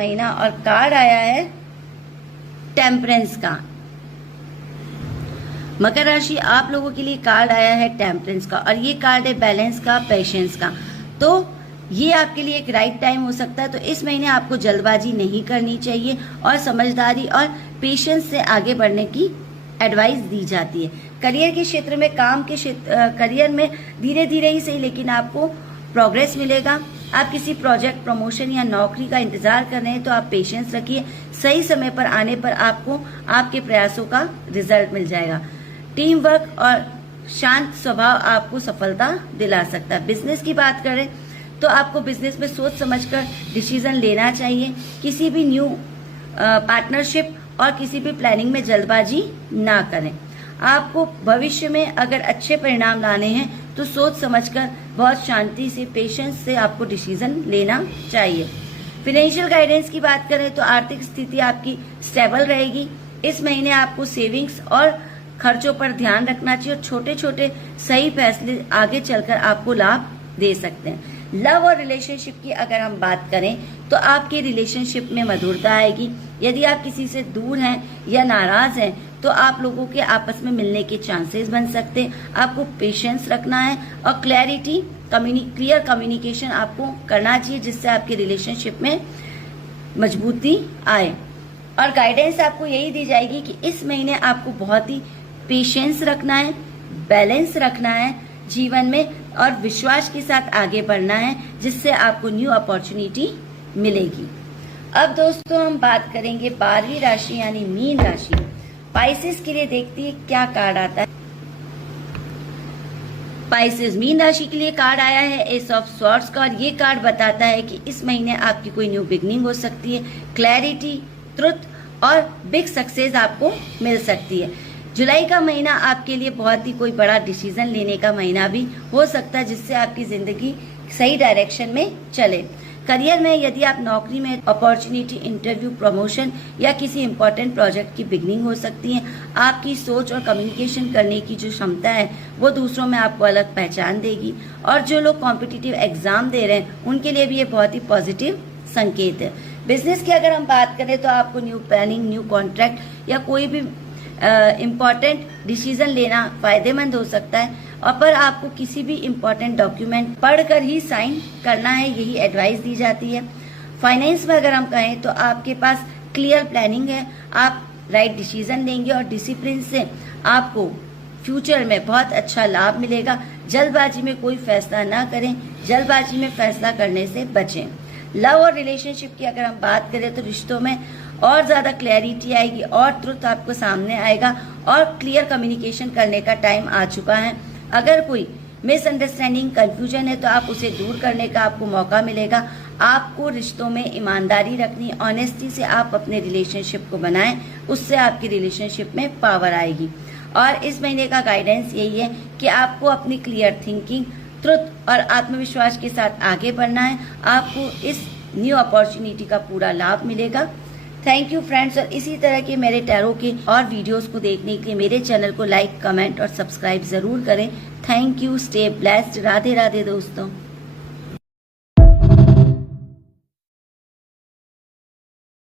महीना और कार्ड आया है टेम्परेंस का। मकर राशि आप लोगों के लिए कार्ड आया है टेम्परेंस का और ये कार्ड है बैलेंस का, पेशेंस का। तो ये आपके लिए एक राइट टाइम हो सकता है। तो इस महीने आपको जल्दबाजी नहीं करनी चाहिए और समझदारी और पेशेंस से आगे बढ़ने की एडवाइस दी जाती है। करियर के क्षेत्र में, काम के क्षेत्र, करियर में धीरे धीरे ही सही लेकिन आपको प्रोग्रेस मिलेगा। आप किसी प्रोजेक्ट, प्रमोशन या नौकरी का इंतजार कर रहे हैं तो आप पेशेंस रखिए। सही समय पर आने पर आपको आपके प्रयासों का रिजल्ट मिल जाएगा। टीम वर्क और शांत स्वभाव आपको सफलता दिला सकता है। बिजनेस की बात करें तो आपको बिजनेस में सोच समझकर डिसीजन लेना चाहिए। किसी भी न्यू पार्टनरशिप और किसी भी प्लानिंग में जल्दबाजी ना करें। आपको भविष्य में अगर अच्छे परिणाम लाने हैं तो सोच समझकर बहुत शांति से, पेशेंस से आपको डिसीजन लेना चाहिए। फाइनेंशियल गाइडेंस की बात करें तो आर्थिक स्थिति आपकी स्टेबल रहेगी। इस महीने आपको सेविंग्स और खर्चों पर ध्यान रखना चाहिए और छोटे छोटे सही फैसले आगे चलकर आपको लाभ दे सकते हैं। लव और रिलेशनशिप की अगर हम बात करें तो आपके रिलेशनशिप में मधुरता आएगी। यदि आप किसी से दूर हैं या नाराज हैं तो आप लोगों के आपस में मिलने के चांसेस बन सकते हैं। आपको पेशेंस रखना है और क्लियर कम्युनिकेशन आपको करना चाहिए जिससे आपके रिलेशनशिप में मजबूती आए। और गाइडेंस आपको यही दी जाएगी कि इस महीने आपको बहुत ही पेशेंस रखना है, बैलेंस रखना है जीवन में और विश्वास के साथ आगे बढ़ना है जिससे आपको न्यू अपॉर्चुनिटी मिलेगी। अब दोस्तों हम बात करेंगे 12वीं राशि यानी मीन राशि। पाइसेस के लिए देखते हैं क्या कार्ड आता है। पाइसेस मीन राशि के लिए कार्ड आया है एस ऑफ स्वॉर्ड्स का और ये कार्ड बताता है कि इस महीने आपकी कोई न्यू बिगनिंग हो सकती है। क्लैरिटी, ट्रुथ और बिग सक्सेस आपको मिल सकती है। जुलाई का महीना आपके लिए बहुत ही कोई बड़ा डिसीजन लेने का महीना भी हो सकता है जिससे आपकी जिंदगी सही डायरेक्शन में चले। करियर में यदि आप नौकरी में अपॉर्चुनिटी, इंटरव्यू, प्रमोशन या किसी इंपॉर्टेंट प्रोजेक्ट की बिगनिंग हो सकती है। आपकी सोच और कम्युनिकेशन करने की जो क्षमता है वो दूसरों में आपको अलग पहचान देगी। और जो लोग कॉम्पिटिटिव एग्जाम दे रहे हैं उनके लिए भी ये बहुत ही पॉजिटिव संकेत है। बिजनेस की अगर हम बात करें तो आपको न्यू प्लानिंग, न्यू कॉन्ट्रैक्ट या कोई भी इम्पॉर्टेंट डिसीजन लेना फायदेमंद हो सकता है। और पर आपको किसी भी इम्पोर्टेंट डॉक्यूमेंट पढ़कर ही साइन करना है, यही एडवाइस दी जाती है। फाइनेंस में अगर हम कहें तो आपके पास क्लियर प्लानिंग है, आप राइट डिसीजन लेंगे और डिसिप्लिन से आपको फ्यूचर में बहुत अच्छा लाभ मिलेगा। जल्दबाजी में कोई फैसला ना करें, जल्दबाजी में फैसला करने से बचें। लव और रिलेशनशिप की अगर हम बात करें तो रिश्तों में और ज्यादा क्लैरिटी आएगी और ट्रुथ आपको सामने आएगा और क्लियर कम्युनिकेशन करने का टाइम आ चुका है। अगर कोई मिसअंडरस्टैंडिंग, कंफ्यूजन है तो आप उसे दूर करने का आपको मौका मिलेगा। आपको रिश्तों में ईमानदारी रखनी, ऑनेस्टी से आप अपने रिलेशनशिप को बनाएं, उससे आपकी रिलेशनशिप में पावर आएगी। और इस महीने का गाइडेंस यही है कि आपको अपनी क्लियर थिंकिंग, ट्रुथ और आत्मविश्वास के साथ आगे बढ़ना है। आपको इस न्यू अपॉर्चुनिटी का पूरा लाभ मिलेगा। Thank you friends. और इसी तरह के मेरे टैरो के और वीडियोस को देखने के लिए मेरे चैनल को लाइक, कमेंट और सब्सक्राइब जरूर करें। Thank you. Stay blessed. Radhe Radhe दोस्तों।